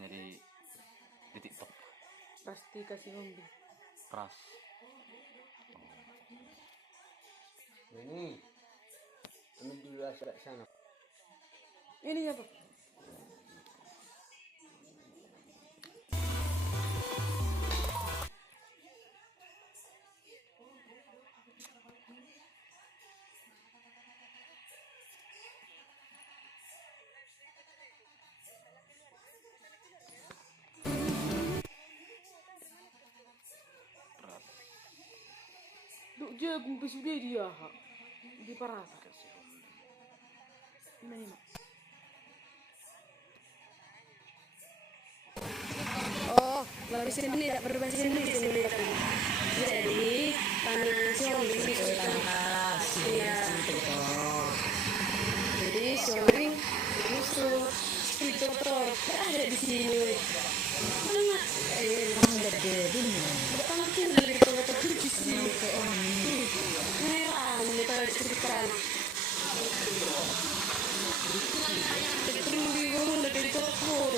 namanya di TikTok. Pasti kasih ngombe. Pras. Ini dulu asal sana. Ini apa? Pras. Duk jagung pesudah dia di parata kasih. Ini. Oh, baru sini tidak berbahasa Indonesia ini. Jadi tanah Sioling itu iya. Jadi Sioling musuh Victor ada di sini. Mana? Depan kiri dari kota di sini. Merah, ini pada ceritakan. Terus di rumah dari toko.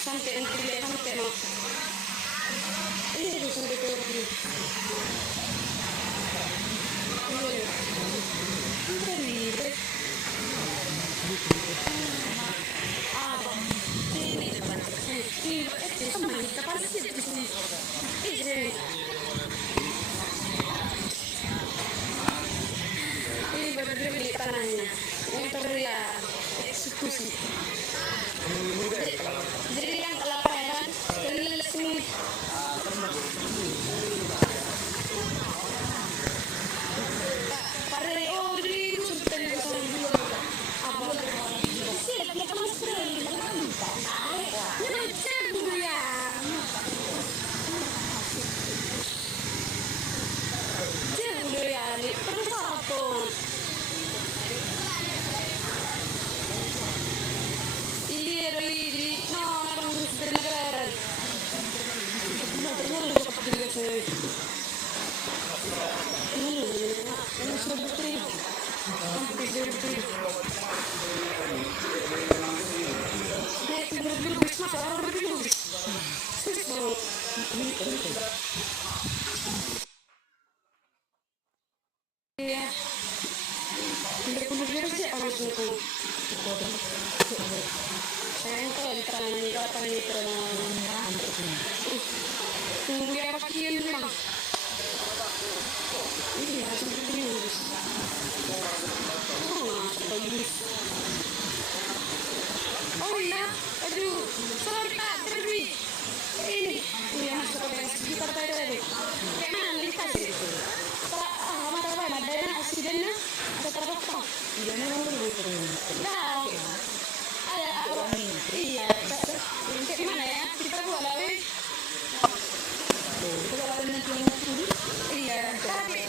Sampai nanti dia sampai no. Ini sampai ke sini. Ini depan. Ini sama kita pasti di sini. Ini baru beli tanahnya. Ini terlihat eksekusi. Jadi yang kelaparan terlihat sini. Pada beli sudah dulu. Apa? Siap dia kamu sekali. Macam dulu ya. Jangan dulu ya. Terus apa? Oh iya, aduh, sorry Pak, terduit. Ini masuk ke sekitar tadi. Kayak mana lihat sih? Mata apa? Madanya asidennya ada terapa? Iya, tahu. Ada apa? Iya, kayak gimana ya? Kita buat lagi. Iya, tapi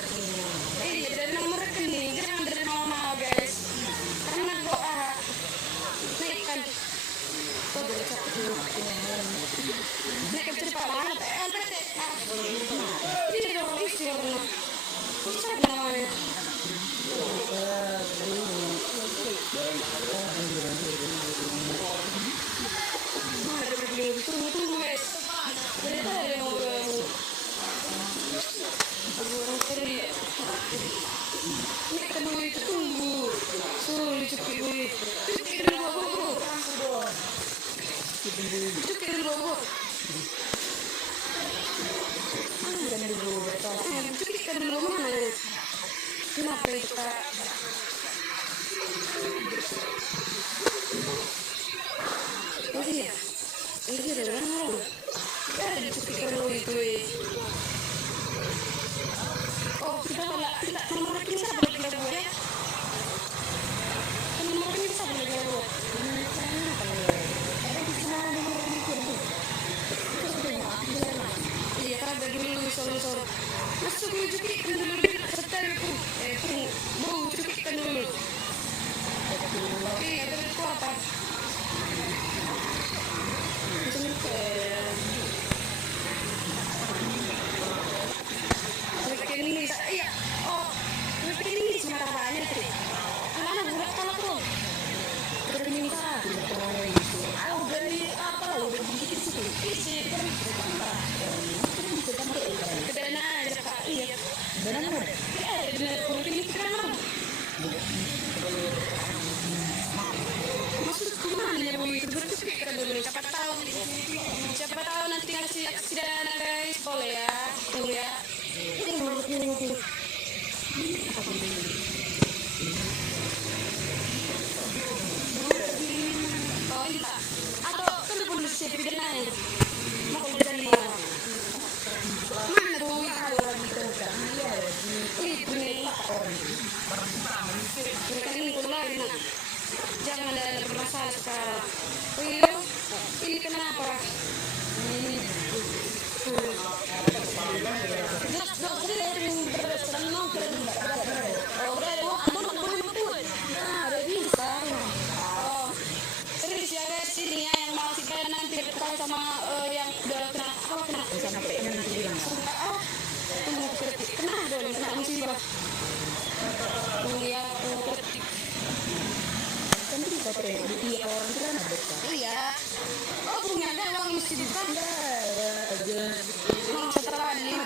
Maksud kemana ya Bu itu berpikir dulu, siapa tahu nanti ngasih aksidan guys, boleh ya, tunggu ya. Oh ini Pak, atau kan pun siap pidana ya, mau kalau jadi mana Bu kalau lagi kerja, ini mereka ini keluar nak, jangan ada bermasalah sekarang. Oh iya, ini kenapa? Jelas dong, saya yang berdasarkan nongkrong. Oh, udah, boleh betul. Udah bisa. Oh, serius ya guys, ini ya yang masih kalian nanti berkali sama yang udah kena sampai nanti bilang. Tunggu ketik, kena dong, kena musibah. Tunggu ya, ketik. Kan bisa terima di orang itu kan ada. Iya. Oh, punya ada uang mesti bukan? Aja. Uang setelah 5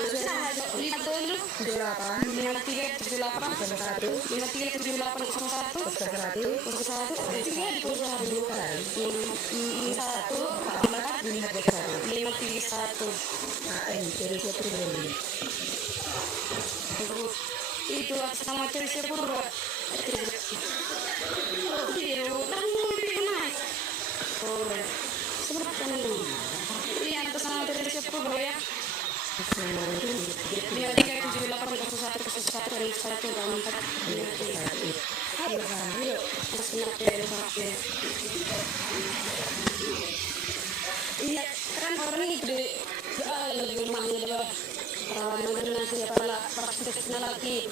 itu sama Chelsea Purba. Sebutkan dulu. Ini atas nama Chelsea Purba ya. 53780111 iya kan orang ini gede lagi rumahnya dia makanan siapa lah praktisnya lagi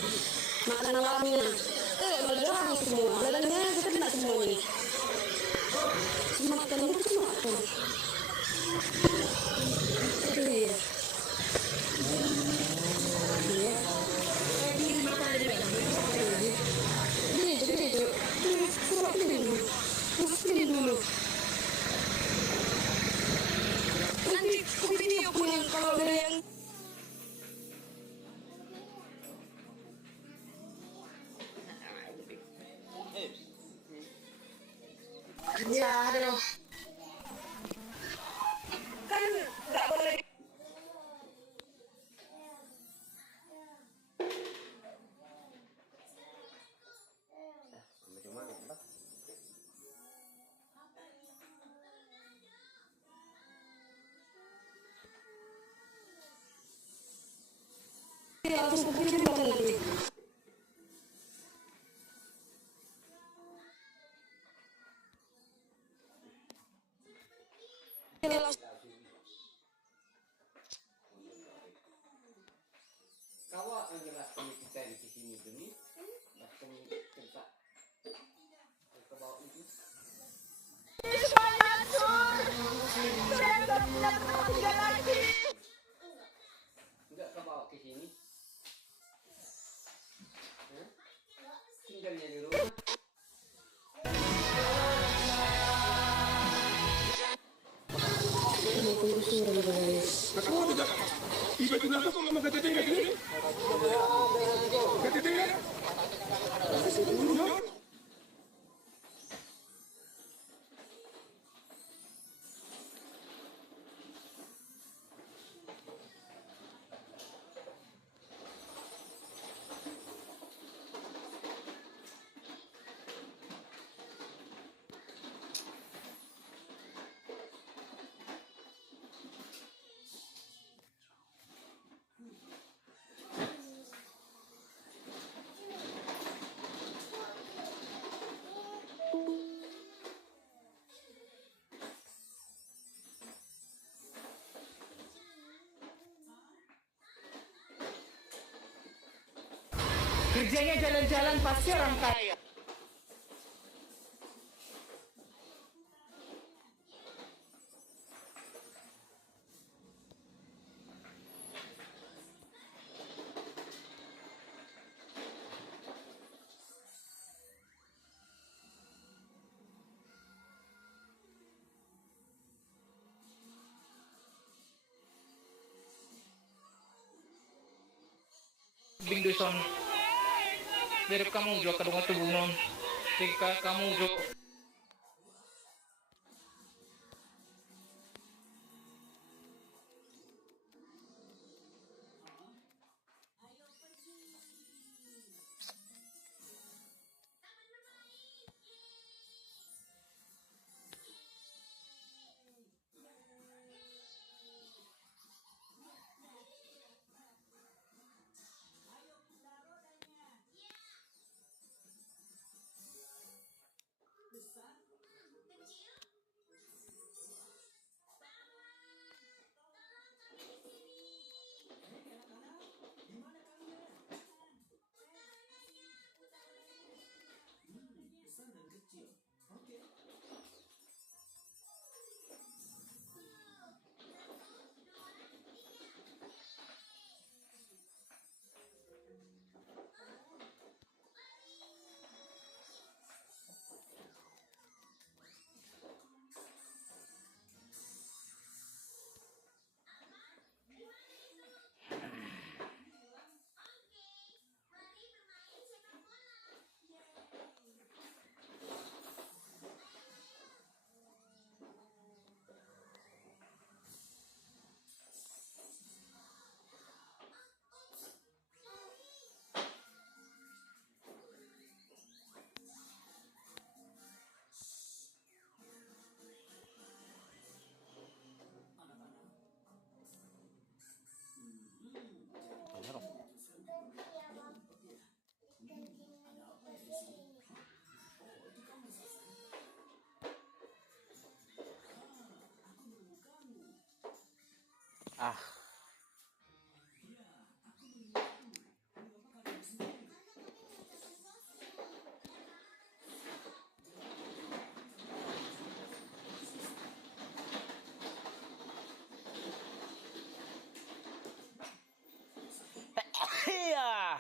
makan alamnya meledang semua meledangnya kita kena semua ini makan itu semua iya nanti video punya kalau ada yang ya aduh kan nggak boleh langsung kirim nanti. Kau akan jelaskan kita di sini demi bahkan tempat ke bawah itu. Enggak ke bawah ke sini. Tinggalnya di rumah. Kerjanya jalan-jalan pasti orang kaya. Bing Duson. Dari kamu juga kadang tubuh non. Tingkah kamu juga. Bener. Ah, iya.